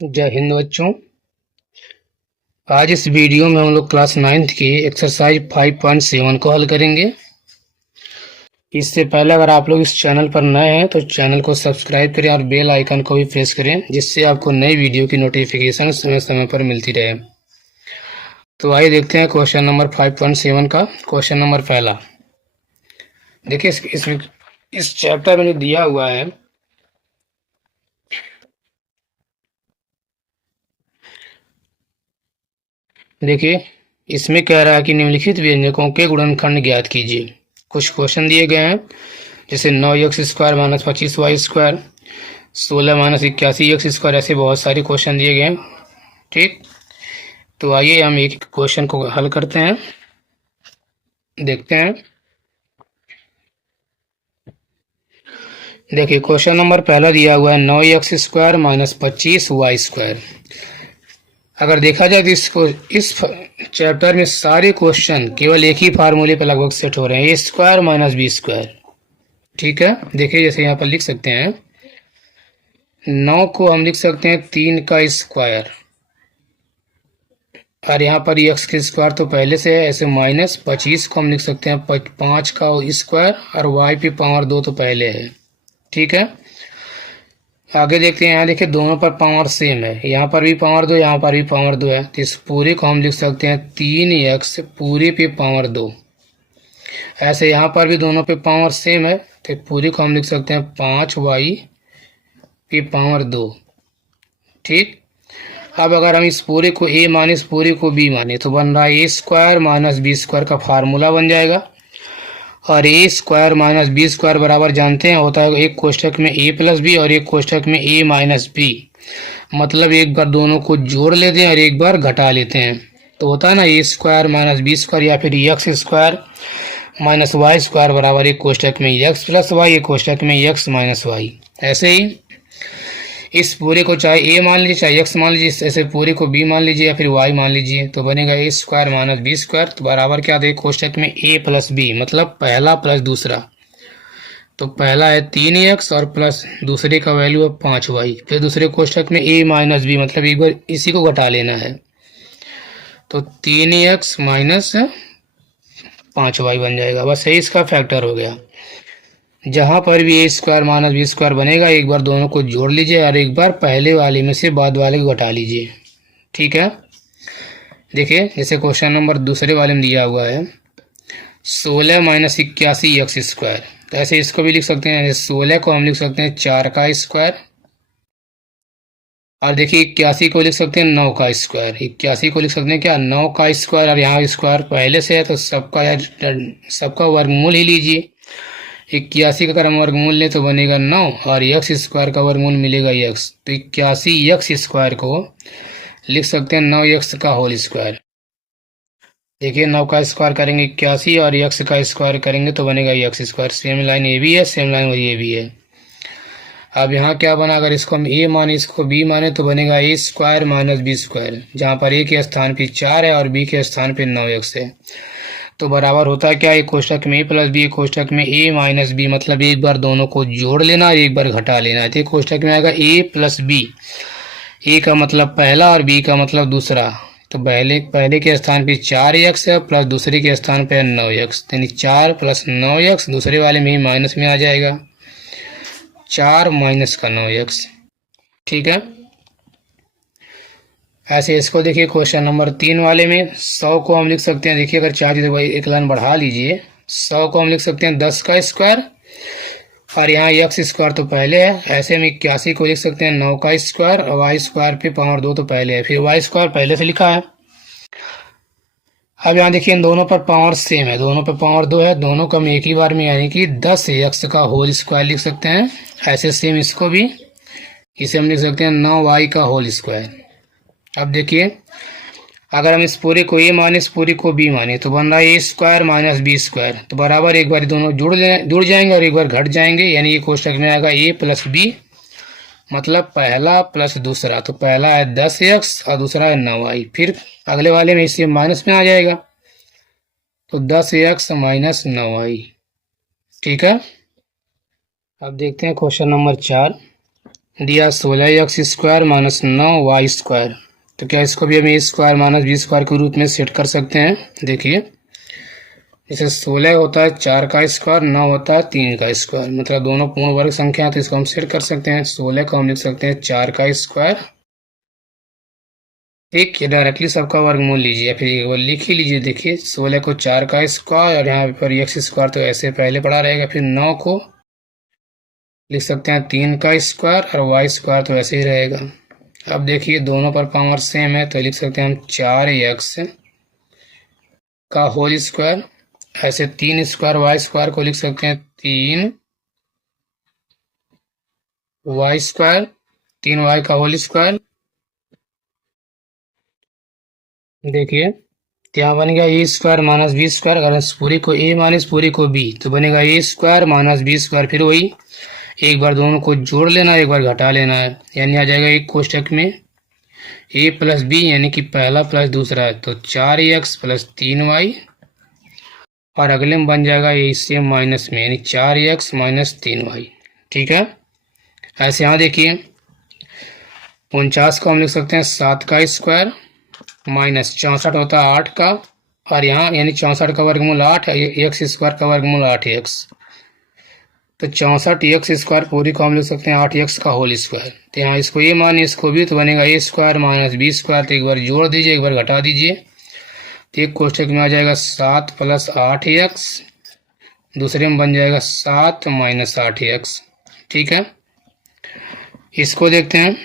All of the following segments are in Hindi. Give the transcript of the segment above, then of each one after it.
जय हिंद बच्चों। आज इस वीडियो में हम लोग क्लास 9th की एक्सरसाइज 5.7 को हल करेंगे। इससे पहले अगर आप लोग इस चैनल पर नए हैं तो चैनल को सब्सक्राइब करें और बेल आइकन को भी प्रेस करें, जिससे आपको नई वीडियो की नोटिफिकेशन समय समय पर मिलती रहे। तो आइए देखते हैं क्वेश्चन नंबर 5.7 का। क्वेश्चन नंबर पहला देखिए, इस चैप्टर में जो दिया हुआ है, देखिए इसमें कह रहा है कि निम्नलिखित व्यंजकों के गुणनखंड ज्ञात कीजिए। कुछ क्वेश्चन दिए गए हैं, जैसे 9x² minus 25y², 16 minus 81x², ऐसे बहुत सारे क्वेश्चन दिए गए हैं। ठीक, तो आइए हम एक क्वेश्चन को हल करते हैं, देखते हैं। देखिए क्वेश्चन नंबर पहला दिया हुआ है 9x² माइनस 25y²। अगर देखा जाए तो इस चैप्टर में सारे क्वेश्चन केवल एक ही फार्मूले पर लगभग सेट हो रहे हैं, a² माइनस b²। ठीक है, देखिए जैसे यहाँ पर लिख सकते हैं, 9 को हम लिख सकते हैं 3 का स्क्वायर, और यहाँ पर x का स्क्वायर तो पहले से है, ऐसे माइनस 25 को हम लिख सकते हैं 5 का स्क्वायर, और y पे पावर 2 तो पहले है। ठीक है, आगे देखते हैं। यहाँ देखिए दोनों पर पावर सेम है, यहाँ पर भी पावर 2, यहाँ पर भी पावर 2 है, तो इस पूरे को हम लिख सकते हैं 3x पूरे पे पावर 2। ऐसे यहाँ पर भी दोनों पे पावर सेम है, तो पूरे को हम लिख सकते हैं 5y पे पावर 2। ठीक, अब अगर हम इस पूरे को a माने, इस पूरे को b माने, तो बन रहा है a² माइनस b² का फार्मूला बन जाएगा। और a² माइनस b² बराबर जानते हैं होता है एक कोष्ठक में a प्लस बी और एक कोष्ठक में a माइनस बी। मतलब एक बार दोनों को जोड़ लेते हैं और एक बार घटा लेते हैं, तो होता है ना a² माइनस b² या फिर x² माइनस y² बराबर एक कोष्ठक में x प्लस वाई, एक कोष्ठक में x माइनस वाई। ऐसे ही इस पूरे को चाहे a मान लीजिए चाहे x मान लीजिए, ऐसे पूरे को b मान लीजिए या फिर y मान लीजिए, तो बनेगा a² माइनस b², तो बराबर क्या दे कोष्ठक में a प्लस b, मतलब पहला प्लस दूसरा। तो पहला है 3x और प्लस दूसरे का वैल्यू है 5y, फिर दूसरे कोष्ठक में a माइनस b, मतलब एक बार इसी को घटा लेना है, तो 3x माइनस 5y बन जाएगा। बस यही इसका फैक्टर हो गया। जहां पर भी a² माइनस b² बनेगा, एक बार दोनों को जोड़ लीजिए और एक बार पहले वाले में से बाद वाले को घटा लीजिए। ठीक है, देखिए जैसे क्वेश्चन नंबर दूसरे वाले में दिया हुआ है 16 माइनस 81x², तो ऐसे इसको भी लिख सकते हैं। 16 को हम लिख सकते हैं 4 का स्क्वायर, और देखिए 81 को लिख सकते हैं 9 का स्क्वायर। 81 को लिख सकते हैं क्या, 9 का स्क्वायर, और यहाँ स्क्वायर पहले से है तो सबका वर्गमूल ही लीजिए। 81 का अगर हम वर्गमूल लें तो बनेगा 9, और x² का वर्गमूल मिलेगा x, तो 81x² को लिख सकते हैं 9x का होल स्क्वायर। देखिए 9 का स्क्वायर करेंगे 81 और x का स्क्वायर करेंगे तो बनेगा x²। सेम लाइन ये भी है, सेम लाइन ये भी है। अब यहाँ क्या बना, अगर इसको हम a माने इसको b माने तो बनेगा a² माइनस b², जहाँ पर a के स्थान पे 4 है और b के स्थान पे 9x है, तो बराबर होता है क्या, एक कोष्ठक में a प्लस बी, एक कोष्ठक में a माइनस बी, मतलब एक बार दोनों को जोड़ लेना और एक बार घटा लेना है। तो एक कोष्ठक में आएगा a प्लस बी, a का मतलब पहला और b का मतलब दूसरा, तो पहले के स्थान पे 4x है प्लस दूसरे के स्थान पे 9x, यानी 4 प्लस 9x, दूसरे वाले में ही माइनस में आ जाएगा 4 माइनस का 9x। ठीक है, ऐसे इसको देखिए क्वेश्चन नंबर 3 वाले में 100 को हम लिख सकते हैं, देखिए अगर चार्ज तो भाई एक लाइन बढ़ा लीजिए, 100 को हम लिख सकते हैं 10 का स्क्वायर, और यहाँ x² तो पहले है, ऐसे में 81 को लिख सकते हैं 9 का स्क्वायर, और y² पे पावर 2 तो पहले है, फिर y² पहले से लिखा है। अब यहाँ देखिए इन दोनों पर पावर सेम है, दोनों पर पावर 2 है, दोनों को हम एक ही बार में यानी कि 10x का होल स्क्वायर लिख सकते हैं। ऐसे सेम इसको भी, इसे हम लिख सकते हैं 9y का होल स्क्वायर। अब देखिए अगर हम इस पूरे को a माने, इस पूरे को b माने, तो बन रहा है a² माइनस b², तो बराबर एक बार दोनों जुड़ जाएंगे और एक बार घट जाएंगे, यानी ये कोष्ठक में आएगा a प्लस b, मतलब पहला प्लस दूसरा, तो पहला है 10x और दूसरा है 9y, फिर अगले वाले में इससे माइनस में आ जाएगा, तो 10x माइनस 9y। ठीक है, अब देखते हैं क्वेश्चन नंबर 4। दिया 16x² माइनस 9y²। तो क्या इसको भी हम ए स्क्वायर माइनस बी स्क्वायर के रूप में सेट कर सकते हैं। देखिए, जैसे 16 होता है 4 का स्क्वायर, 9 होता है 3 का स्क्वायर, मतलब दोनों पूर्ण वर्ग संख्या है, तो इसको हम सेट कर सकते हैं। 16 को हम लिख सकते हैं 4 का स्क्वायर, ठीक, ये डायरेक्टली सबका वर्गमूल लीजिए या फिर एक बार लिख ही लीजिए। देखिए 16 को 4 का स्क्वायर और यहाँ पर एक्स स्क्वायर तो ऐसे पहले पड़ा रहेगा, फिर 9 को लिख सकते हैं 3 का स्क्वायर और वाई स्क्वायर तो ऐसे ही रहेगा। अब देखिए दोनों पर पावर सेम है तो लिख सकते हैं हम 4x का होल स्क्वायर। ऐसे 3 स्क्वायर वाई स्क्वायर को लिख सकते हैं 3 वाई स्क्वायर, 3 वाई का होल स्क्वायर। देखिए क्या बन गया ए स्क्वायर माइनस बी स्क्वायर। अगर इस पूरी को ए माइनस पूरी को बी तो बनेगा ए स्क्वायर माइनस बी स्क्वायर। फिर वही एक बार दोनों को जोड़ लेना, एक बार घटा लेना है, यानी आ जाएगा एक कोष्टक में ए प्लस बी यानी कि पहला प्लस दूसरा है तो 4x प्लस 3y, और अगले में बन जाएगा ए से माइनस में यानी 4x माइनस 3y। ठीक है, ऐसे यहाँ देखिए 49 को हम लिख सकते हैं 7 का स्क्वायर माइनस 64 होता है 8 का, और यहाँ यानी 64 का वर्गमूल 8 है, एक्स स्क्वायर का वर्गमूल 8x, तो 64x² पूरी को हम लिख सकते हैं 8x का होल स्क्वायर। तो यहाँ इसको ये मानिए इसको भी, तो बनेगा ए स्क्वायर माइनस बी स्क्वायर। तो एक बार जोड़ दीजिए एक बार घटा दीजिए, तो एक कोष्टक में आ जाएगा 7 प्लस 8x, दूसरे में बन जाएगा 7 माइनस 8x। ठीक है, इसको देखते हैं।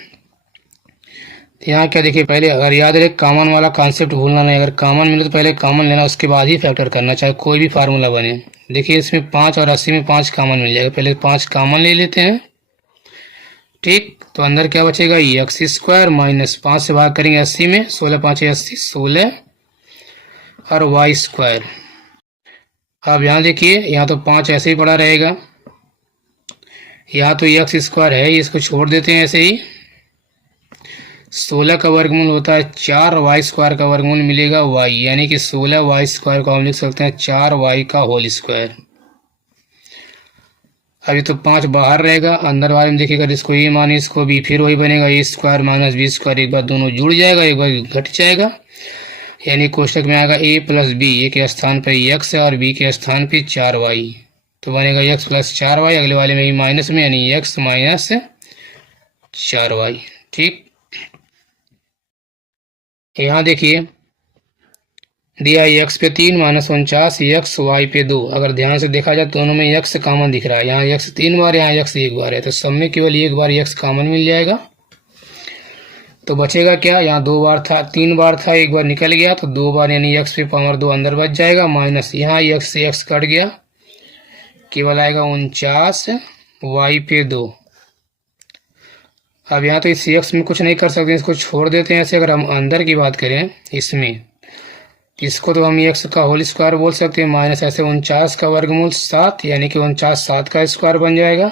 यहाँ क्या देखिए, पहले अगर याद रहे कॉमन वाला कॉन्सेप्ट भूलना नहीं, अगर कॉमन मिले तो पहले कॉमन लेना उसके बाद ही फैक्टर करना, चाहे कोई भी फार्मूला बने। देखिए इसमें 5 और 80 में 5 कॉमन मिल जाएगा, पहले 5 कॉमन ले लेते हैं। ठीक, तो अंदर क्या बचेगा एक्स स्क्वायर माइनस 5 से भाग करेंगे 80 में, 16 5 80 16 और वाई स्क्वायर। अब यहाँ देखिए यहाँ तो 5 ऐसे ही पड़ा रहेगा, यहाँ तो एक्स स्क्वायर है, इसको छोड़ देते हैं ऐसे ही। 16 का वर्गमूल होता है 4, वाई स्क्वायर का वर्गमूल मिलेगा वाई, यानी कि 16 वाई स्क्वायर को हम लिख सकते हैं 4 वाई का होल स्क्वायर। अभी तो 5 बाहर रहेगा, अंदर वाले में देखिएगा इसको ए माने इसको बी, फिर वही बनेगा ए स्क्वायर माइनस बी स्क्वायर, एक बार दोनों जुड़ जाएगा एक बार घट जाएगा, यानी कोष्टक में आएगा ए प्लस बी, ए के स्थान पर एक्स है और बी के स्थान पर 4y, तो बनेगा एक्स प्लस 4y, अगले वाले में माइनस में यानी एक्स माइनस 4y। ठीक, यहाँ देखिए दिया एक्स पे 3 माइनस 49, एक्स वाई पे 2। अगर ध्यान से देखा जाए दोनों में एक्स कॉमन दिख रहा है, यहाँ एक्स 3 बार यहाँ एक्स 1 बार है, तो सब में केवल एक बार एक्स कॉमन मिल जाएगा। तो बचेगा क्या, यहाँ 2 बार था 3 बार था, एक बार निकल गया तो 2 बार यानी एक्स पे पावर 2 अंदर बच जाएगा, माइनस यहाँ एक्स से एक्स कट गया, केवल आएगा 49 वाई पे 2। अब यहाँ तो इस एक्स में कुछ नहीं कर सकते, इसको छोड़ देते हैं ऐसे। अगर हम अंदर की बात करें इसमें, इसको तो हम एक्स का होल स्क्वायर बोल सकते हैं, माइनस ऐसे 49 का वर्गमूल 7 यानी कि 49 7 का स्क्वायर बन जाएगा,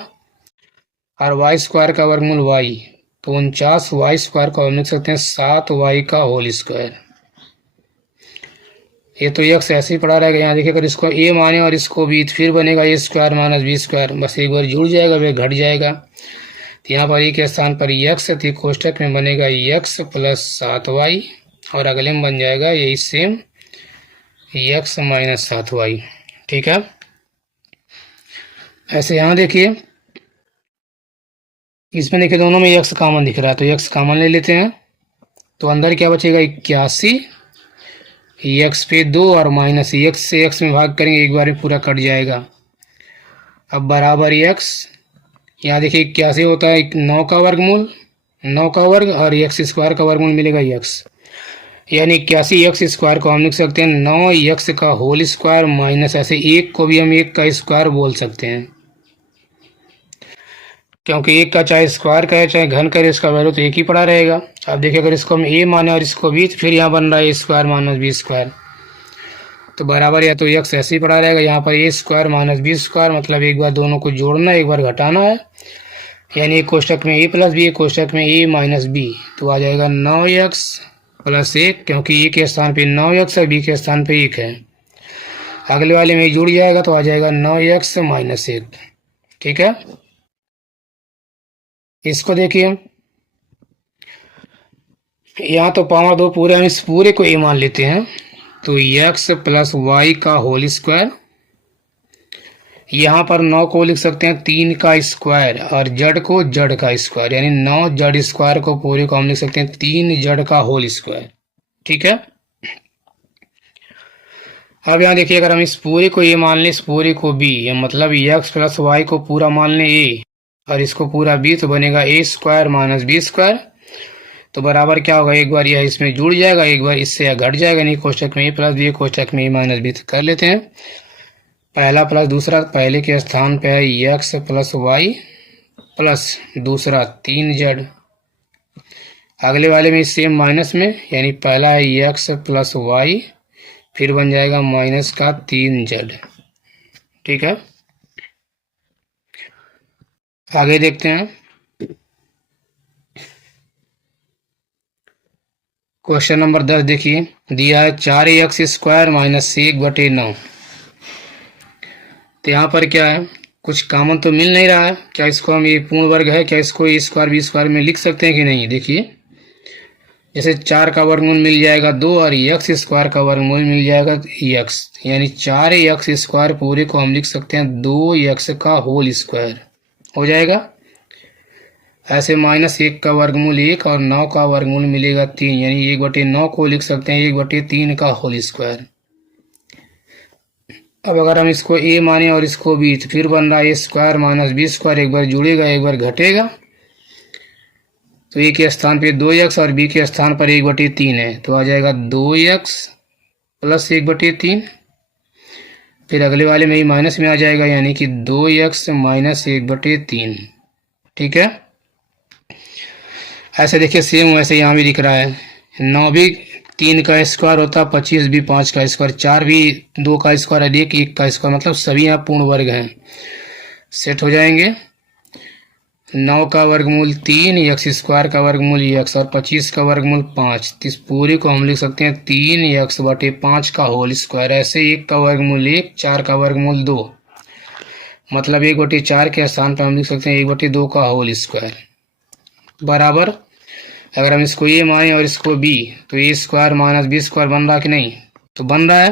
और वाई स्क्वायर का वर्गमूल वाई, तो 49 वाई स्क्वायर को हम लिख सकते हैं 7 वाई का होल स्क्वायर। ये तो एक्स ऐसे ही पड़ा रहेगा। यहाँ देखिए अगर इसको ए माने और इसको बी, फिर बनेगा ए स्क्वायर माइनस बी स्क्वायर, बस एक बार जुड़ जाएगा वे घट जाएगा। तो यहाँ पर ए के स्थान पर एक्स है, तो कोष्टक में बनेगा एक्स प्लस 7y, और अगले में बन जाएगा यही सेम एक्स माइनस 7y। ठीक है, ऐसे यहाँ देखिए इसमें देखिए दोनों में एक्स कॉमन दिख रहा है, तो एक्स कॉमन ले लेते हैं, तो अंदर क्या बचेगा 81, एक्स पे 2 और माइनस एक्स से एक्स में भाग करेंगे एक बार में पूरा कट जाएगा। अब बराबर एक्स, यहाँ देखिए 81 होता है 9 का वर्गमूल, 9 का वर्ग और एक्स स्क्वायर का वर्गमूल मिलेगा एक्स, यानी 81 एक्स स्क्वायर को हम लिख सकते हैं 9 एक्स का होल स्क्वायर, माइनस ऐसे एक को भी हम एक का स्क्वायर बोल सकते हैं, क्योंकि एक का चाहे स्क्वायर करे चाहे घन करे इसका वैल्यू तो एक ही पड़ा रहेगा। अब देखिए अगर इसको हम ए माने और इसको बी, तो फिर यहाँ बन रहा है ए स्क्वायर माइनस बी स्क्वायर, तो बराबर या तो एक्स ऐसे ही पड़ा रहेगा, यहाँ पर ए स्क्वायर माइनस बी स्क्वायर, मतलब एक बार दोनों को जोड़ना एक बार घटाना है, यानी एक कोष्टक में ए प्लस बी, एक कोष्टक में ए माइनस बी, तो आ जाएगा 9x प्लस 1, क्योंकि ए के स्थान पे 9x है बी के स्थान पे 1 है, अगले वाले में जुड़ जाएगा तो आ जाएगा 9x माइनस 1। ठीक है। इसको देखिए, यहाँ तो पावर 2 पूरे, हम इस पूरे को ए मान लेते हैं। तो x प्लस वाई का होल स्क्वायर, यहाँ पर 9 को लिख सकते हैं 3 का स्क्वायर और जड़ को जड़ का स्क्वायर, यानी 9 जड़ स्क्वायर को पूरे को हम लिख सकते हैं 3 जड़ का होल स्क्वायर। ठीक है। अब यहाँ देखिए, अगर हम इस पूरे को ए मान लें, इस पूरे को बी, मतलब x प्लस वाई को पूरा मान लें ए और इसको पूरा बी, तो बनेगा ए स्क्वायर माइनस बी स्क्वायर। तो बराबर क्या होगा, एक बार यह इसमें जुड़ जाएगा, एक बार इससे यह घट जाएगा, नहीं कोष्टक में ए प्लस बी, कोष्टक में ए माइनस बी कर लेते हैं। पहला प्लस दूसरा, पहले के स्थान पे है एक्स प्लस वाई प्लस दूसरा 3 जेड, अगले वाले में सेम माइनस में, यानी पहला है एक्स प्लस वाई, फिर बन जाएगा माइनस का 3 जेड। ठीक है, आगे देखते हैं। क्वेश्चन नंबर 10 देखिए, दिया है 4x स्क्वायर माइनस 1/9। तो यहाँ पर क्या है, कुछ कॉमन तो मिल नहीं रहा है। क्या इसको हम, ये पूर्ण वर्ग है, क्या इसको ए स्क्वायर बी स्क्वायर में लिख सकते हैं कि नहीं। देखिए, जैसे 4 का वर्गमूल मिल जाएगा 2 और x स्क्वायर का वर्गमूल मिल जाएगा x, यानी 4x स्क्वायर पूरे को हम लिख सकते हैं 2x का होल स्क्वायर हो जाएगा। ऐसे -1 का वर्गमूल 1 और 9 का वर्गमूल मिलेगा 3, यानी 1/9 को लिख सकते हैं 1/3 का होल स्क्वायर। अब अगर हम इसको a माने और इसको b, तो फिर बन रहा है a square minus B square, एक बार जुड़ेगा एक बार घटेगा। तो a के स्थान पे 2x और b के स्थान पर 1/3 है, तो आ जाएगा 2x प्लस 1/3। फिर अगले वाले में ही माइनस में आ जाएगा, यानी कि 2x माइनस 1/3। ठीक है, ऐसे देखिए सेम वैसे यहाँ भी दिख रहा है। 9 भी 3 का स्क्वायर होता है, 25 भी 5 का स्क्वायर, 4 भी 2 का स्क्वायर है, 1 का स्क्वायर, मतलब सभी यहाँ पूर्ण वर्ग हैं, सेट हो जाएंगे। 9 का वर्गमूल 3, x स्क्वायर का वर्गमूल x और 25 का वर्गमूल 5, तो इस पूरे को हम लिख सकते हैं 3x/5 का होल स्क्वायर। ऐसे 1 का वर्गमूल 1, 4 का वर्गमूल 2, मतलब 1/4 के स्थान पर हम लिख सकते हैं 1/2 का होल स्क्वायर बराबर। अगर हम इसको ए माने और इसको बी, तो ए स्क्वायर माइनस बी स्क्वायर बन रहा कि नहीं, तो बन रहा है।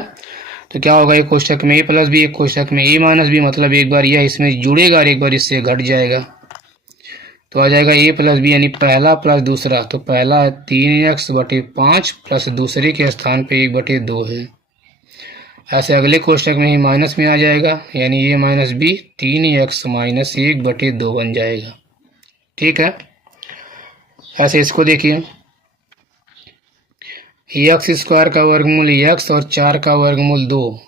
तो क्या होगा, एक कोष्टक में ए प्लस बी, एक कोष्टक में ए माइनस बी, मतलब एक बार यह इसमें जुड़ेगा और एक बार इससे घट जाएगा, तो आ जाएगा ए प्लस बी, यानी पहला प्लस दूसरा। तो पहला है 3x/5 प्लस दूसरे के स्थान पे 1/2 है। ऐसे अगले कोष्टक में ही माइनस में आ जाएगा, यानी ए माइनस बी 3x माइनस 1/2 बन जाएगा। ठीक है, ऐसे इसको देखिए, x स्क्वायर का वर्गमूल x और 4 का वर्गमूल 2,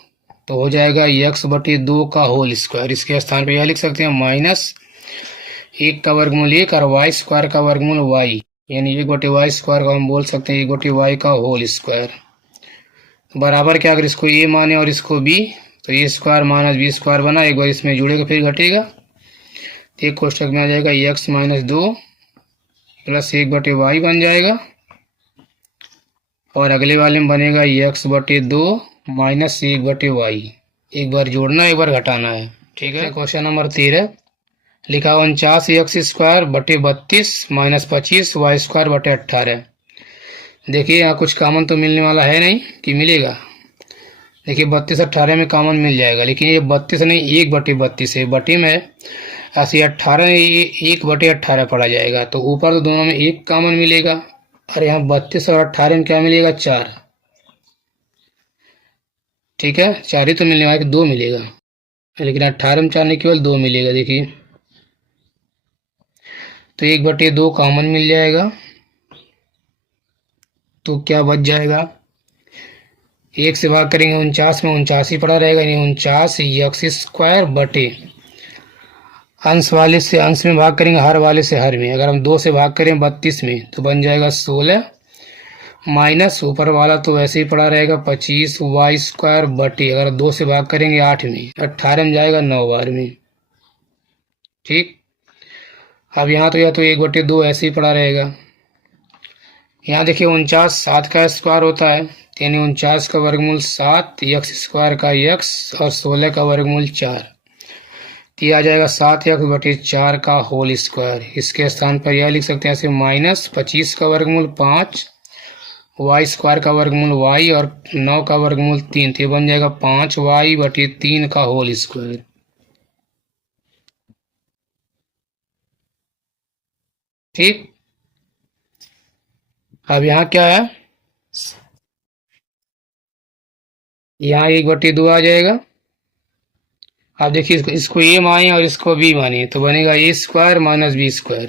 तो हो जाएगा x/2 का होल स्क्वायर। इसके स्थान पे यह लिख सकते हैं -1 का वर्गमूल 1 और y स्क्वायर का वर्गमूल y, यानी 1/y स्क्वायर को हम बोल सकते हैं 1/y का होल स्क्वायर बराबर। क्या, अगर इसको a माने और इसको b, तो a square minus B square बना, एक बार इसमें जुड़ेगा फिर घटेगा, एक कोष्टक में आ जाएगा x माइनस 2 प्लस 1/y बन जाएगा, और अगले वाले में बनेगा x/2 माइनस 1/y, एक बार जोड़ना एक बार घटाना है। ठीक है, क्वेश्चन नंबर 13 लिखा 49x स्क्वायर बटे 32 माइनस 25 वाई स्क्वायर बटे 18। देखिए, यहाँ कुछ कॉमन तो मिलने वाला है नहीं कि मिलेगा। देखिए 32 18 में कॉमन मिल जाएगा, लेकिन ये 32 नहीं 1/32 है, बटे में है, ऐसे 18 1/18 पड़ा जाएगा, तो ऊपर तो दोनों में 1 कॉमन मिलेगा, और यहाँ 32 और 18 में क्या मिलेगा, 4। ठीक है, 4 ही तो मिलने वाला, 2 मिलेगा, लेकिन 18 में 4 नहीं केवल 2 मिलेगा। देखिए, तो 1/2 कॉमन मिल जाएगा, तो क्या बच जाएगा, 1 से भाग करेंगे 49 में 49 ही पड़ा रहेगा, यानी 49x स्क्वायर बटे अंश वाले से अंश में भाग करेंगे, हर वाले से हर में। अगर हम 2 से भाग करें 32 में, तो बन जाएगा 16 माइनस ऊपर वाला तो वैसे ही पड़ा रहेगा 25 वाई स्क्वायर बटे, अगर 2 से भाग करेंगे 8 में, 18 में जाएगा 9 बार में। ठीक, अब यहाँ तो या तो 1/2 ऐसे ही पड़ा रहेगा। यहाँ देखिए 49 7 का स्क्वायर होता है, यानी 49 का वर्गमूल 7, x स्क्वायर का x और 16 का वर्गमूल 4। ये आ जाएगा 7x/4 का होल स्क्वायर। इसके स्थान पर यह लिख सकते हैं ऐसे -25 का वर्गमूल 5, y² का वर्गमूल y और 9 का वर्गमूल 3, तो ये बन जाएगा 5y/3 का होल स्क्वायर। ठीक, अब यहाँ क्या है, यहाँ 1/2 आ जाएगा। अब देखिए इसको a माने और इसको b माने, तो बनेगा a² - b²।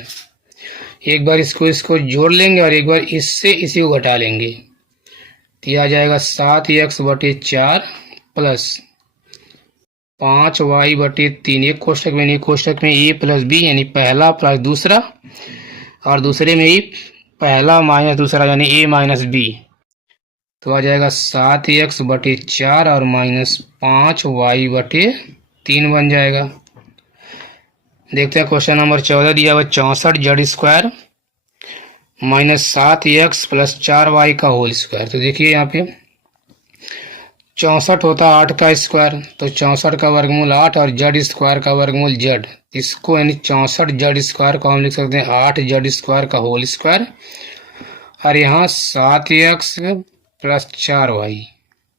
एक बार इसको जोड़ लेंगे और एक बार इससे इसी को घटा लेंगे, तो ये आ जाएगा 7x/4 प्लस 5y/3। एक कोष्टक में, एक कोष्टक में a + b यानी पहला प्लस दूसरा, और दूसरे में ही पहला माइनस दूसरा यानी a - b, तो आ जाएगा 7x/4 और -5y/3 बन जाएगा। देखते हैं क्वेश्चन नंबर 14 दिया हुआ 64z² -7x + 4y का होल स्क्वायर। तो देखिए यहाँ पे 64 होता है 8 का स्क्वायर, तो 64 का वर्गमूल 8 और z² का वर्गमूल z, इसको यानी 64z² को हम लिख सकते हैं 8z² का होल स्क्वायर। और यहाँ 7x + 4y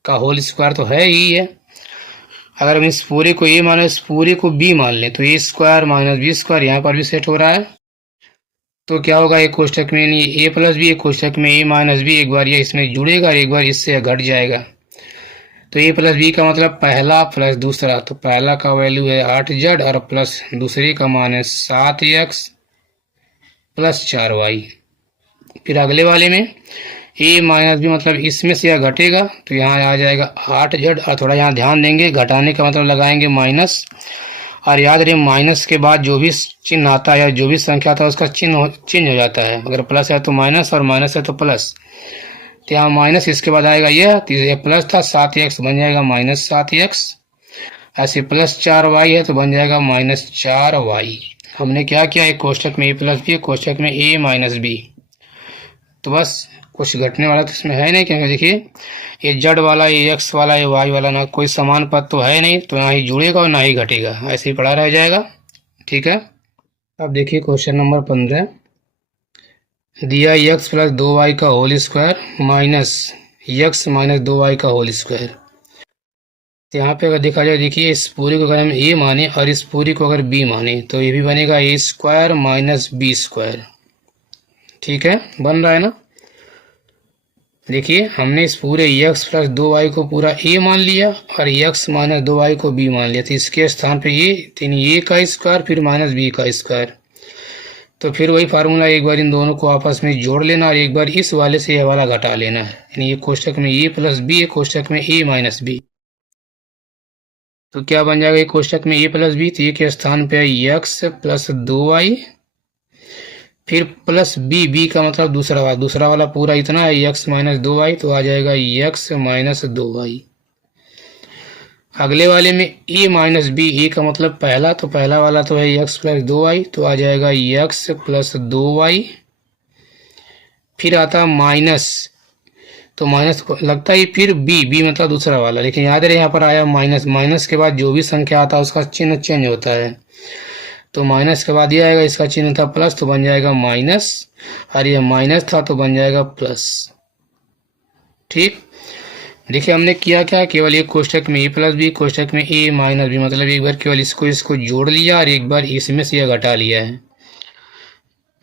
का होल स्क्वायर तो है ही है। अगर हम इस पूरे को a माने, इस पूरे को b मान लें, तो a² - b² यहाँ पर भी सेट हो रहा है। तो क्या होगा, एक कोष्टक में यानी a + b, एक कोष्टक में a - b, एक बार ये इसमें जुड़ेगा और एक बार इससे घट जाएगा। तो a + b का मतलब पहला प्लस दूसरा, तो पहला का वैल्यू है 8z और प्लस दूसरे का मान है 7x + 4y। फिर अगले वाले में a - b मतलब इसमें से यह घटेगा, तो यहाँ आ जाएगा 8z, और थोड़ा यहाँ ध्यान देंगे, घटाने का मतलब लगाएंगे माइनस, और याद रहे माइनस के बाद जो भी चिन्ह आता है या जो भी संख्या आता है उसका चिन्ह चेंज हो जाता है। अगर प्लस है तो माइनस और माइनस है तो प्लस, तो यहाँ माइनस इसके बाद आएगा यह, तो ये प्लस था 7x बन जाएगा -7x, ऐसे प्लस 4y है तो बन जाएगा -4y। हमने क्या किया, एक कोष्टक में a + b, एक कोष्टक में a - b, तो बस कुछ घटने वाला तो इसमें है नहीं, क्योंकि देखिए ये z वाला, ये x वाला, ये y वाला ना कोई समान पद तो है नहीं, तो ना ही जुड़ेगा और ना ही घटेगा, ऐसे ही पड़ा रह जाएगा। ठीक है, अब देखिए क्वेश्चन नंबर 15 दिया x + 2y का होल स्क्वायर -x - 2y का होल स्क्वायर। यहाँ पे अगर देखा जाए, देखिए इस पूरी को अगर हम a माने और इस पूरी को अगर b माने, तो ये भी बनेगा a² - b²। ठीक है, बन रहा है ना। देखिए हमने इस पूरे x + 2y को पूरा a मान लिया और x - 2y को b मान लिया, तो इसके स्थान पे ये a का स्क्वायर फिर -b का स्क्वायर। तो फिर वही फार्मूला, एक बार इन दोनों को आपस में जोड़ लेना और एक बार इस वाले से यह वाला घटा लेना है, यानी ये कोष्टक में a + b, एक कोष्टक में a - b। तो क्या बन जाएगा, एक कोष्टक में a + b, तो ये के स्थान पे x + 2y फिर प्लस b का मतलब दूसरा वाला पूरा इतना है x - 2y, तो आ जाएगा x - 2y। अगले वाले में a - b, a का मतलब पहला, तो पहला वाला तो है x + 2y, तो आ जाएगा x + 2y। फिर आता माइनस, तो माइनस लगता है फिर b मतलब दूसरा वाला, लेकिन याद रहे यहाँ पर आया माइनस, माइनस के बाद जो भी संख्या आता है उसका चिन्ह चेंज होता है। तो माइनस के बाद ये आएगा, इसका चिन्ह था प्लस तो बन जाएगा माइनस, और ये माइनस था तो बन जाएगा प्लस। ठीक, देखिए हमने किया क्या, केवल एक कोष्टक में a + b, कोष्टक में a - b, मतलब एक बार केवल इसको जोड़ लिया और एक बार इसमें से यह घटा लिया है।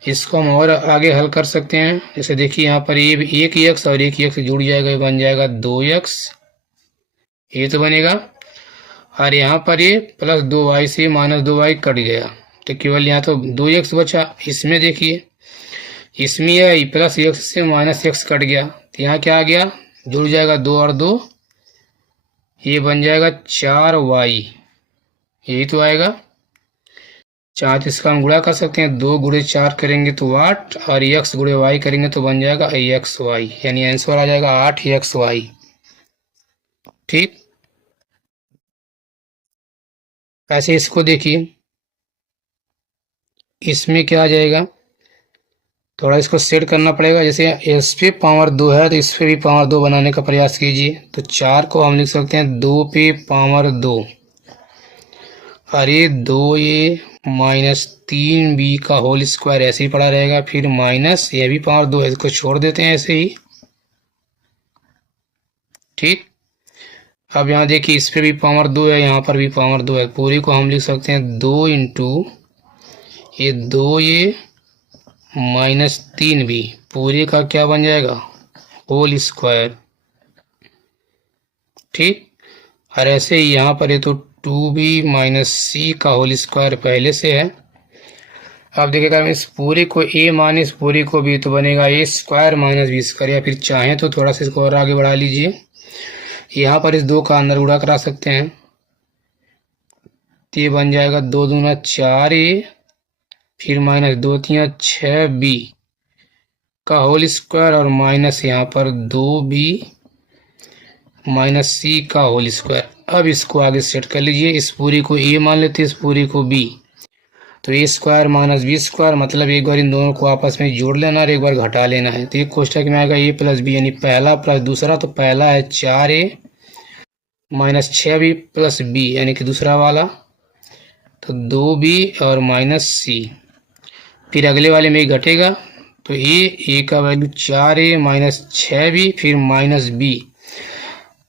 इसको हम और आगे हल कर सकते हैं, जैसे देखिए यहाँ पर एक x और एक x जुड़ जाएगा, बन जाएगा 2x, ये तो बनेगा, और यहाँ पर ये प्लस 2y से -2y कट गया, तो केवल यहाँ तो 2x बचा। इसमें देखिए, इसमें यह प्लस x से -x कट गया, तो यहाँ क्या आ गया, जुड़ जाएगा 2 और 2, ये बन जाएगा 4y, यही तो आएगा। 4 इसका हम गुणा कर सकते हैं, 2 × 4 करेंगे तो 8, और x × y करेंगे तो बन जाएगा xy, यानी आंसर आ जाएगा 8xy। ठीक, ऐसे इसको देखिए, इसमें क्या आ जाएगा, थोड़ा इसको सेट करना पड़ेगा, जैसे इस पे पावर 2 है तो इस पे भी पावर 2 बनाने का प्रयास कीजिए। तो 4 को हम लिख सकते हैं 2 पे पावर 2, और ये 2a माइनस 3b का होल स्क्वायर ऐसे ही पड़ा रहेगा। फिर माइनस ये भी पावर 2 है, इसको छोड़ देते हैं ऐसे ही। ठीक, अब यहाँ देखिए इस पे भी पावर 2 है, यहाँ पर भी पावर 2 है। पूरी को हम लिख सकते हैं 2 इंटू ये 2a माइनस 3b पूरी का क्या बन जाएगा, होल स्क्वायर। ठीक, और ऐसे ही यहाँ पर ये तो 2b माइनस c का होल स्क्वायर पहले से है। अब देखिएगा इस पूरी को a माने इस पूरी को b, तो बनेगा a square minus B square, या फिर चाहें तो थोड़ा सा इसको और आगे बढ़ा लीजिए। यहाँ पर इस 2 का अंदर गुणा करा सकते हैं, तो ये बन जाएगा 2 दूना 4a फिर माइनस 2 3 6b का होल स्क्वायर और माइनस यहाँ पर 2b माइनस c का होल स्क्वायर। अब इसको आगे सेट कर लीजिए, इस पूरी को a मान लेते हैं, इस पूरी को b, तो a square minus B square, मतलब एक बार इन दोनों को आपस में जोड़ लेना और एक बार घटा लेना है। तो एक कोष्ठक में आएगा a प्लस बी, यानी पहला प्लस दूसरा, तो पहला है 4a minus 6b plus b यानी कि दूसरा वाला, तो 2b और माइनस c। फिर अगले वाले में घटेगा, तो a का वैल्यू 4a माइनस 6b फिर माइनस b।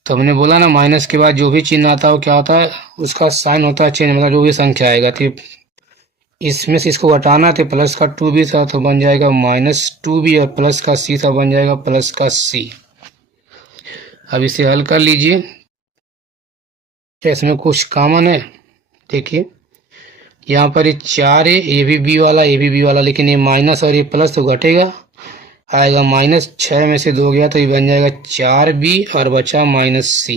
तो हमने बोला ना माइनस के बाद जो भी चिन्ह आता है क्या होता है, उसका साइन होता है चेंज, मतलब जो भी संख्या आएगा। तो इसमें से इसको घटाना, तो प्लस का 2b था तो बन जाएगा माइनस 2b और प्लस का c था बन जाएगा प्लस का c। अब इसे हल कर लीजिए, इसमें कुछ कॉमन है। देखिए यहाँ पर ये 4 है, ये भी बी वाला ये भी बी वाला, लेकिन ये माइनस और ये प्लस तो घटेगा, आएगा माइनस 6 में से 2 गया तो ये बन जाएगा 4b और बचा माइनस c।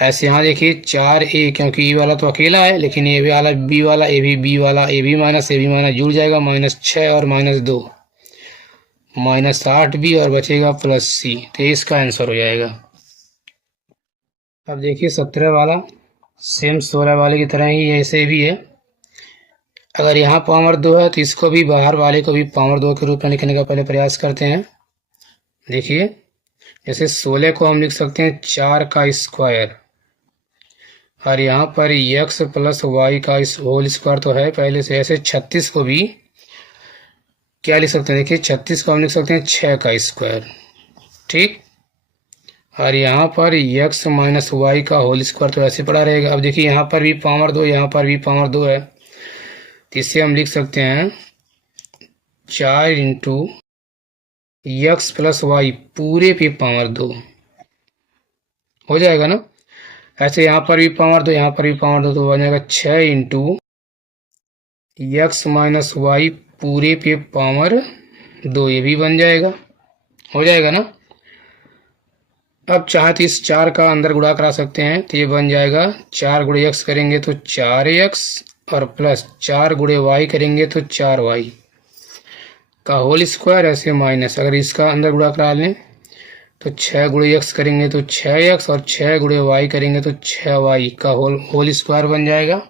ऐसे यहाँ देखिए 4a, क्योंकि ये वाला तो अकेला है, लेकिन ये वाला बी वाला ये भी बी वाला ये भी माइनस जुड़ जाएगा, माइनस 6 और माइनस 2 माइनस 8b और बचेगा प्लस c। तो इसका आंसर हो जाएगा। अब देखिए 17 वाला सेम 16 वाले की तरह ही ऐसे भी है। अगर यहाँ पावर 2 है तो इसको भी बाहर वाले को भी पावर 2 के रूप में लिखने का पहले प्रयास करते हैं। देखिए जैसे 16 को हम लिख सकते हैं 4 का स्क्वायर, और यहाँ पर x प्लस वाई का इस होल स्क्वायर तो है पहले से। ऐसे 36 को भी क्या लिख सकते हैं, देखिए 36 को हम लिख सकते हैं 6 का स्क्वायर। ठीक, और यहाँ पर x माइनस वाई का होल स्क्वायर तो ऐसे पड़ा रहेगा। अब देखिए यहाँ पर भी पावर 2 यहाँ पर भी पावर 2 है, तो इससे हम लिख सकते हैं 4 इंटू एक्स प्लस वाई पूरे पे पावर 2 हो जाएगा ना। ऐसे यहाँ पर भी पावर 2 यहाँ पर भी पावर 2, तो बन जाएगा 6 इंटू एक्स माइनस वाई पूरे पे पावर 2, ये भी बन जाएगा, हो जाएगा ना। अब चाहे तो इस 4 का अंदर गुणा करा सकते हैं, तो ये बन जाएगा 4 गुणे एक्स करेंगे तो 4x और प्लस 4 गुणे वाई करेंगे तो 4y का होल स्क्वायर, ऐसे माइनस। अगर इसका अंदर गुणा करा लें तो 6 गुणे एक्स करेंगे तो 6x और 6 गुणे वाई करेंगे तो 6y का होल स्क्वायर बन जाएगा।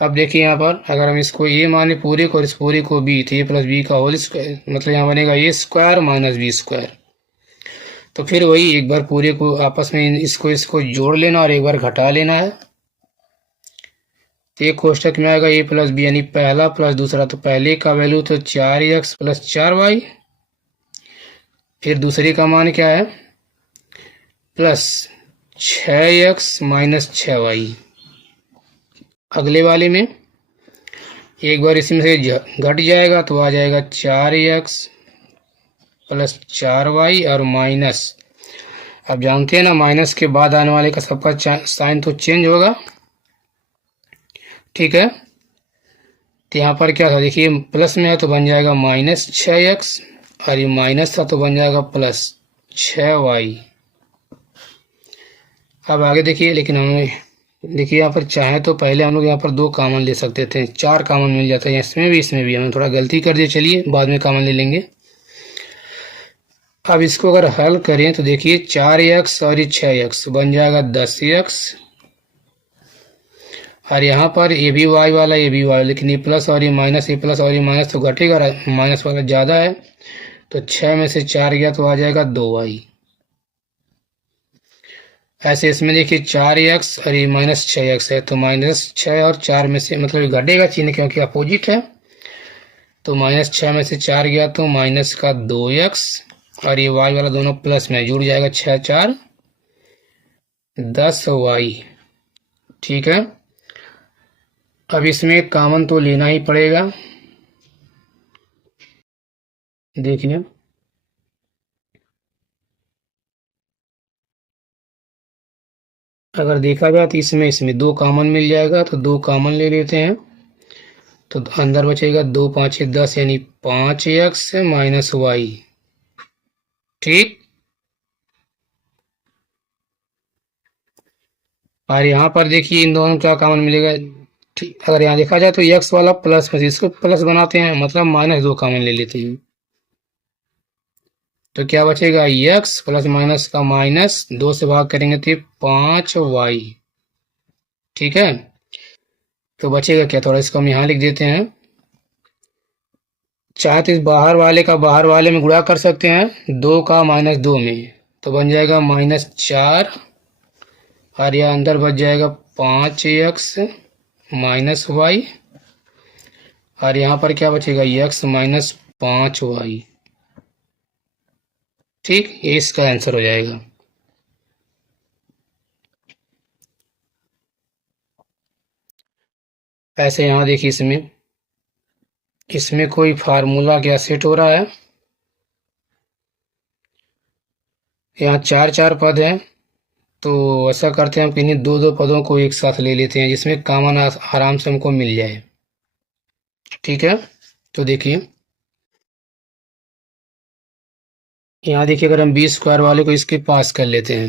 अब देखिए यहाँ पर अगर हम इसको a माने पूरे को और इस पूरे को b, तो a प्लस बी का होल स्क्वायर, मतलब यहाँ बनेगा a square minus B square. तो फिर वही एक बार पूरे को आपस में इसको जोड़ लेना और एक बार घटा लेना है। तो एक कोष्ठक में आएगा a प्लस बी, यानी पहला प्लस दूसरा, तो पहले का वैल्यू तो 4x प्लस 4y, फिर दूसरे का मान क्या है प्लस 6x माइनस 6y। अगले वाले में एक बार इसमें से घट जाएगा तो आ जाएगा 4x प्लस 4y और माइनस। अब जानते हैं ना माइनस के बाद आने वाले का सबका साइन तो चेंज होगा। ठीक है, तो यहाँ पर क्या था, देखिए प्लस में है तो बन जाएगा माइनस 6x और ये माइनस था तो बन जाएगा प्लस 6y। अब आगे देखिए, लेकिन हमें देखिए यहाँ पर चाहे तो पहले हम लोग यहाँ पर 2 कॉमन ले सकते थे, 4 कॉमन मिल जाता है इसमें भी हमने थोड़ा गलती कर दी, चलिए बाद में कॉमन ले लेंगे। अब इसको अगर हल करें तो देखिए 4x और 6x बन जाएगा 10x, और यहाँ पर ये भी y वाला ये भी y, लेकिन ये प्लस और ये माइनस, ये प्लस और ये माइनस तो घटेगा, माइनस वाला ज़्यादा है, तो 6 में से 4 गया तो आ जाएगा 2y। ऐसे इसमें देखिए 4x और ये -6x है, तो -6 और 4 में से मतलब घटेगा चिन्ह क्योंकि अपोजिट है, तो -6 में से 4 गया तो माइनस का 2x और ये y वाला दोनों प्लस में जुड़ जाएगा, 6 4 10y। ठीक है, अब इसमें कॉमन तो लेना ही पड़ेगा। देखिए अगर देखा जाए तो इसमें इसमें 2 कॉमन मिल जाएगा, तो 2 कॉमन ले लेते हैं, तो अंदर बचेगा 2 5 10 यानी 5x माइनस y। ठीक, और यहाँ पर देखिए इन दोनों क्या कॉमन मिलेगा। ठीक, अगर यहाँ देखा जाए तो x वाला प्लस में इसको प्लस बनाते हैं, मतलब -2 कॉमन ले लेते हैं, तो क्या बचेगा x प्लस माइनस का माइनस 2 से भाग करेंगे तो 5y। ठीक है, तो बचेगा क्या, थोड़ा इसको हम यहाँ लिख देते हैं। चाहे तो इस बाहर वाले का बाहर वाले में गुणा कर सकते हैं, 2 का -2 में, तो बन जाएगा -4 और यह अंदर बच जाएगा 5x माइनस y और यहाँ पर क्या बचेगा x माइनस 5y। ठीक, ये इसका आंसर हो जाएगा। ऐसे यहाँ देखिए इसमें इसमें कोई फार्मूला क्या सेट हो रहा है, यहाँ 4 4 पद है, तो ऐसा करते हैं हम किन्हीं 2 2 पदों को एक साथ ले लेते हैं जिसमें कॉमन आराम से हमको मिल जाए। ठीक है, तो देखिए यहाँ देखिए अगर हम b² वाले को इसके पास कर लेते हैं,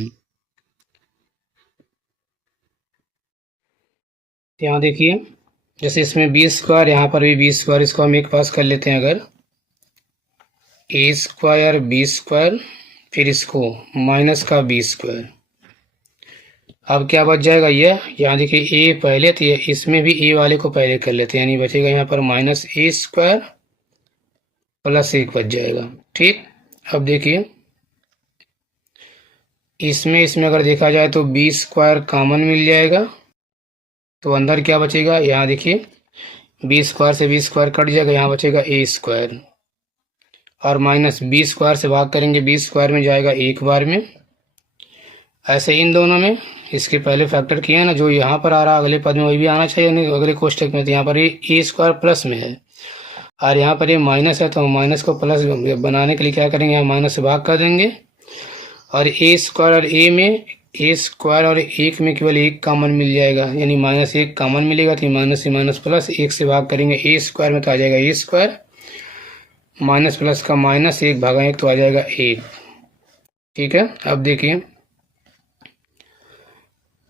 यहाँ देखिए जैसे इसमें b², यहाँ पर भी b², इसको हम एक पास कर लेते हैं, अगर a² b², फिर इसको माइनस का b²। अब क्या बच जाएगा, ये यहाँ देखिए a पहले, तो ये इसमें भी a वाले को पहले कर लेते हैं, यानी बचेगा यहाँ पर -a² प्लस 1 बच जाएगा। ठीक, अब देखिए इसमें अगर देखा जाए तो b² कॉमन मिल जाएगा, तो अंदर क्या बचेगा, यहाँ देखिए b² से b² कट जाएगा, यहाँ बचेगा a² और माइनस b² से भाग करेंगे, b² में जाएगा एक बार में। ऐसे इन दोनों में इसके पहले फैक्टर किया है ना, जो यहाँ पर आ रहा अगले पद में वही भी आना चाहिए, नहीं अगले कोष्टक में, तो यहाँ पर ये a² प्लस में है और यहाँ पर ये माइनस है, तो माइनस को प्लस बनाने के लिए क्या करेंगे, यहाँ माइनस से भाग कर देंगे और a² और a² और 1 में केवल 1 कॉमन मिल जाएगा, यानी -1 कॉमन मिलेगा, तो माइनस से माइनस प्लस 1 से भाग करेंगे a² में, तो आ जाएगा a², माइनस प्लस का माइनस 1 भागा 1 तो आ जाएगा 1। ठीक है, अब देखिए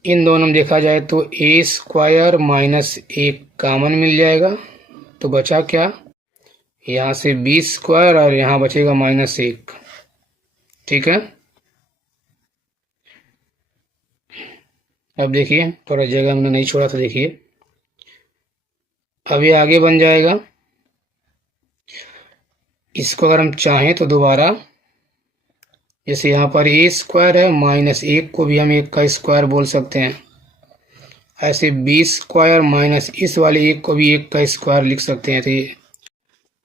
इन दोनों में देखा जाए तो a² माइनस 1 कॉमन मिल जाएगा, तो बचा क्या, यहाँ से b² और यहाँ बचेगा -1। ठीक है, अब देखिए थोड़ा जगह हमने नहीं छोड़ा, तो देखिए अब ये आगे बन जाएगा। इसको अगर हम चाहें तो दोबारा, जैसे यहाँ पर a² है, -1 को भी हम 1 का स्क्वायर बोल सकते हैं, ऐसे b² माइनस इस वाले 1 को भी 1 का स्क्वायर लिख सकते हैं। तो ये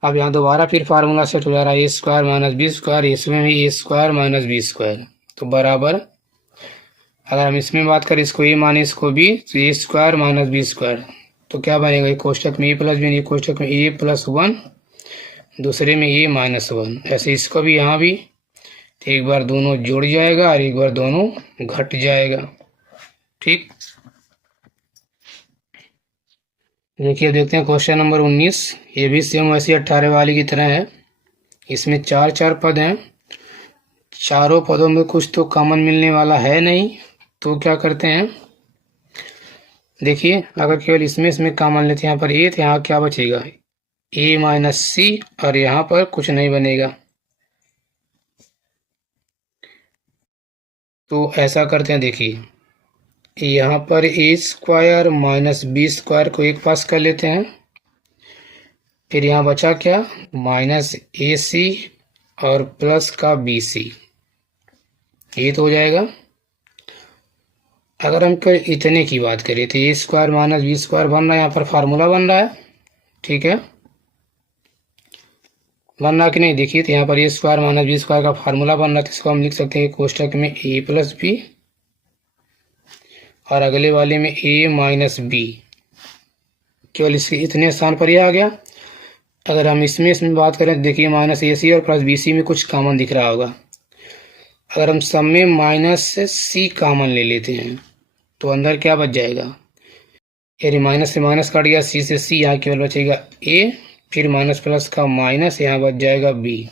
अब यहाँ दोबारा फिर फार्मूला सेट हो जा रहा है, a² माइनस b², इसमें भी a² माइनस b², तो बराबर, अगर हम इसमें बात करें इसको a माने इसको b, तो a² माइनस b², तो क्या बनेगा, एक कोष्टक में a प्लस b, एक कोष्टक में a प्लस 1, दूसरे में a माइनस 1। ऐसे इसको भी यहाँ भी, तो एक बार दोनों जुड़ जाएगा और एक बार दोनों घट जाएगा। ठीक, देखिए देखते हैं क्वेश्चन नंबर 19, ये भी सेम वैसे 18 वाली की तरह है। इसमें 4 4 पद हैं, चारों पदों में कुछ तो कॉमन मिलने वाला है नहीं, तो क्या करते हैं, देखिए अगर केवल इसमें कॉमन लेते हैं, यहाँ पर a, तो यहाँ क्या बचेगा, a माइनस c और यहाँ पर कुछ नहीं बनेगा, तो ऐसा करते हैं, देखिए यहाँ पर a² माइनस b² को एक पास कर लेते हैं, फिर यहाँ बचा क्या, -ac और प्लस का bc, ये तो हो जाएगा। अगर हम कोई इतने की बात करें तो ए स्क्वायर माइनस बी स्क्वायर बन रहा है, यहाँ पर फार्मूला बन रहा है, ठीक है, बन रहा कि नहीं देखिए। तो यहाँ पर ए स्क्वायर माइनस बी स्क्वायर का फार्मूला बन रहा है, तो इसको हम लिख सकते हैं कोष्टक में ए प्लस बी और अगले वाले में ए माइनस बी। केवल इसके इतने स्थान पर ही आ गया। अगर हम इसमें बात करें तो देखिए माइनस ए सी और प्लस बी सी में कुछ कॉमन दिख रहा होगा। अगर हम सब में माइनस सी कॉमन ले लेते हैं तो अंदर क्या बच जाएगा, यानी माइनस से माइनस कट गया, सी से सी, यहाँ केवल बचेगा ए, फिर माइनस प्लस का माइनस, यहाँ बच जाएगा बी।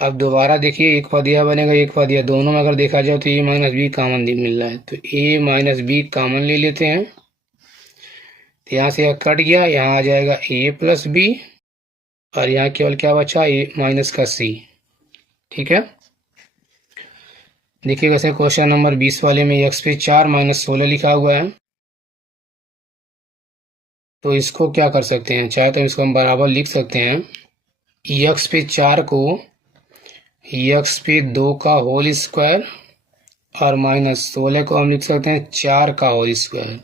अब दोबारा देखिए एक पद यह बनेगा, एक पद यह, दोनों में अगर देखा जाए तो ए माइनस बी कॉमन मिल रहा है, तो ए माइनस बी कॉमन ले लेते हैं। तो यहाँ से यह कट गया, यहाँ आ जाएगा ए प्लस बी और यहाँ केवल क्या बचा, ए माइनस का सी, ठीक है। देखिए वैसे क्वेश्चन नंबर 20 वाले में एक्स पे 4 माइनस 16 लिखा हुआ है, तो इसको क्या कर सकते हैं, चाहे तो इसको हम बराबर लिख सकते हैं एक्स पे 4 को एक्स पे 2 का होल स्क्वायर और माइनस 16 को हम लिख सकते हैं 4 का होल स्क्वायर।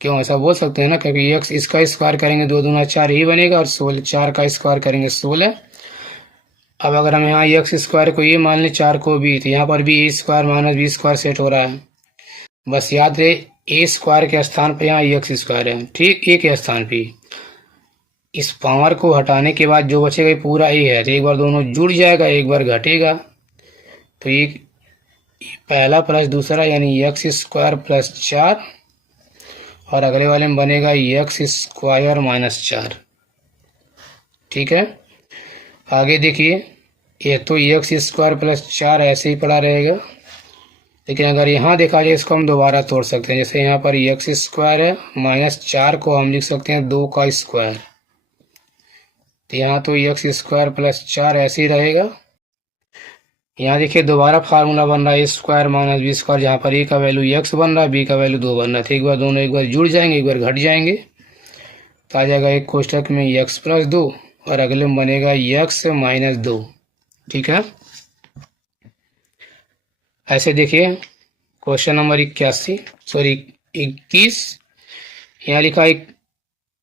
क्यों ऐसा बोल सकते हैं ना, क्योंकि एक्स इसका स्क्वायर करेंगे 2 दूना 4 ही बनेगा और 16 4 का स्क्वायर करेंगे 16। अब अगर हम यहाँ एक्स स्क्वायर को ये मान लें 4 को भी, तो यहाँ पर भी a square minus B square set हो रहा है। बस याद रहे ए स्क्वायर के स्थान पर यहाँ एक्स स्क्वायर है, ठीक, ए के स्थान पे। इस पावर को हटाने के बाद जो बचेगा पूरा ए है, तो एक बार दोनों जुड़ जाएगा, एक बार घटेगा, तो ये पहला प्लस दूसरा यानी एक्स स्क्वायर प्लस 4 और अगले वाले में बनेगा एक्स स्क्वायर माइनस 4, ठीक है। आगे देखिए ये तो एक्स स्क्वायर प्लस 4 ऐसे ही पड़ा रहेगा, लेकिन अगर यहाँ देखा जाए इसको हम दोबारा तोड़ सकते हैं। जैसे यहाँ पर एक्स स्क्वायर है, माइनस 4 को हम लिख सकते हैं 2 का स्क्वायर, तो यहाँ तो एक्स स्क्वायर प्लस 4 ऐसे ही रहेगा। यहाँ देखिए दोबारा फार्मूला बन रहा है ए स्क्वायर माइनस बी स्क्वायर, जहाँ पर ए का वैल्यू एक्स बन रहा है, बी का वैल्यू 2 बन रहा है, तो एक बार दोनों एक बार जुड़ जाएंगे, एक बार घट जाएंगे, तो आ जाएगा एक कोष्टक में एक्स प्लस 2 और अगले में बनेगा एक्स माइनस 2, ठीक है। ऐसे देखिए क्वेश्चन नंबर 21 यहाँ लिखा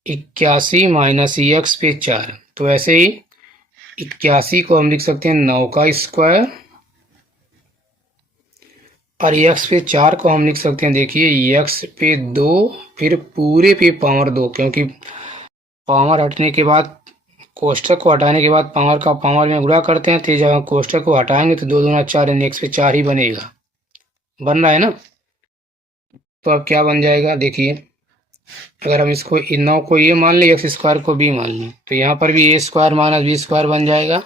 81 माइनस एक्स पे 4, तो ऐसे ही 81 को हम लिख सकते हैं 9 का स्क्वायर और एक्स पे 4 को हम लिख सकते हैं, देखिए एक्स पे 2 फिर पूरे पे पावर 2, क्योंकि पावर हटने के बाद कोष्टक को हटाने के बाद पावर का पावर में गुणा करते हैं, तो जब हम कोष्टक को हटाएंगे तो 2 दूना 4 यानी एक्स पे 4 ही बनेगा, बन रहा है ना। तो अब क्या बन जाएगा, देखिए अगर हम इसको 9 को ये मान लें, एक्स स्क्वायर को बी मान लें, तो यहाँ पर भी a square minus B square बन जाएगा,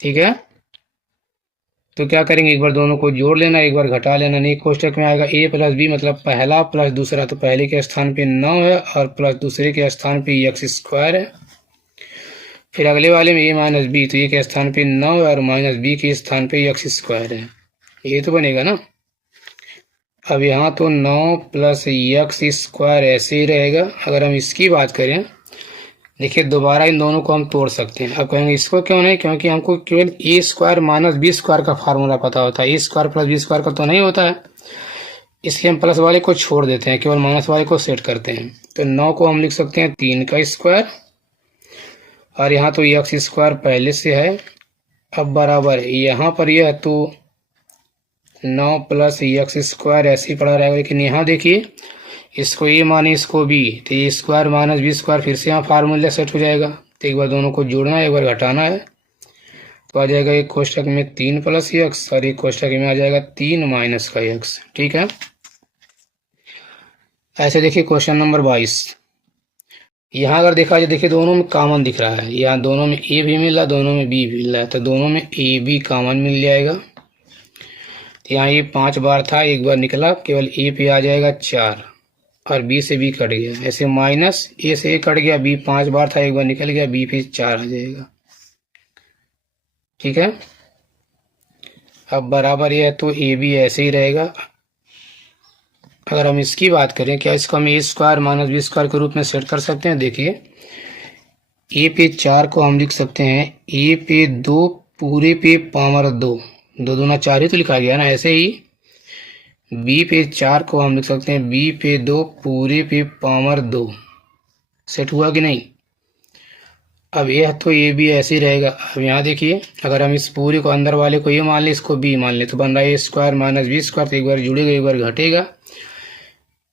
ठीक है। तो क्या करेंगे, एक बार दोनों को जोड़ लेना, एक बार घटा लेना, नहीं कोष्टक में आएगा ए प्लस बी, मतलब पहला प्लस दूसरा, तो पहले के स्थान पे 9 है और प्लस दूसरे के स्थान पे एक्स स्क्वायर है, फिर अगले वाले में ए माइनस बी, तो ए के स्थान पे 9 है और माइनस बी के स्थान पे एक्स स्क्वायर है, ये तो बनेगा ना। अब यहाँ तो 9 प्लस एक्स स्क्वायर ऐसे ही रहेगा। अगर हम इसकी बात करें, देखिए दोबारा इन दोनों को हम तोड़ सकते हैं। अब कहेंगे इसको क्यों नहीं, क्योंकि हमको केवल ए स्क्वायर माइनस बी स्क्वायर का फार्मूला पता होता है, ए स्क्वायर प्लस बी स्क्वायर का तो नहीं होता है, इसलिए हम प्लस वाले को छोड़ देते हैं, केवल माइनस वाले को सेट करते हैं। तो 9 को हम लिख सकते हैं 3 का स्क्वायर और यहाँ तो एक्स स्क्वायर पहले से है, अब बराबर यहाँ पर यह तो 9 प्लस एक्स स्क्वायर ऐसे ही पड़ा रहेगा, लेकिन यहाँ देखिए इसको ए माने इसको बी, तो ए स्क्वायर माइनस बी स्क्वायर फिर से यहाँ फार्मूला सेट हो जाएगा, तो एक बार दोनों को जोड़ना है, एक बार घटाना है, तो आ जाएगा एक कोष्टक में 3 प्लस एक्स और एक कोष्टक में आ जाएगा 3 माइनस का एक्स, ठीक है। ऐसे देखिए क्वेश्चन नंबर 22, यहाँ अगर देखा जाए, देखिए दोनों में कॉमन दिख रहा है, यहाँ दोनों में ए भी मिल रहा है, दोनों में बी भी मिल रहा है, तो दोनों में ए बी कॉमन मिल जाएगा। तो यहाँ ये 5 बार था, एक बार निकला, केवल ए पे आ जाएगा 4 और बी से बी कट गया, ऐसे माइनस ए से ए कट गया, बी 5 बार था, एक बार निकल गया, बी पे 4 आ जाएगा, ठीक है। अब बराबर ये है तो ए बी ऐसे ही रहेगा। अगर हम इसकी बात करें, क्या इसको हम ए स्क्वायर माइनस बी स्क्वायर के रूप में सेट कर सकते हैं। देखिए ए पे 4 को हम लिख सकते हैं ए पे 2 पूरे पे पावर 2, 2 दूना 4 ही तो लिखा गया ना। ऐसे ही b पे 4 को हम लिख सकते हैं b पे 2 पूरे पे पावर 2। सेट हुआ कि नहीं। अब यह तो ये भी ऐसे ही रहेगा। अब यहाँ देखिए, अगर हम इस पूरे को अंदर वाले को ये मान ले, इसको b मान ले, तो बन रहा है a square minus b square. तो एक बार जुड़ेगा एक बार घटेगा।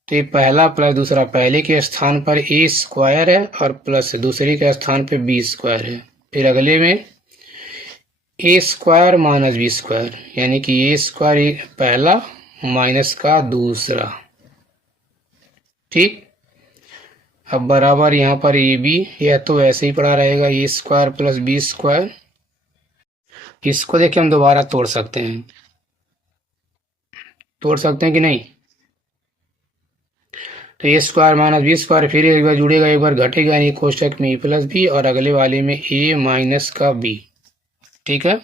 तो ये पहला प्लस दूसरा पहले के स्थान पर a स्क्वायर है और प्लस दूसरे के स्थान पर b स्क्वायर है। फिर अगले में a square minus b square, यानी कि a स्क्वायर पहला माइनस का दूसरा। ठीक। अब बराबर यहाँ पर ए बी, यह तो वैसे ही पड़ा रहेगा ए स्क्वायर प्लस बी स्क्वायर। इसको देखिए हम दोबारा तोड़ सकते हैं, कि नहीं। तो ए स्क्वायर माइनस बी स्क्वायर, फिर एक बार जुड़ेगा एक बार घटेगा, यानी कोष्टक में ए प्लस बी और अगले वाले में ए माइनस का बी। ठीक है।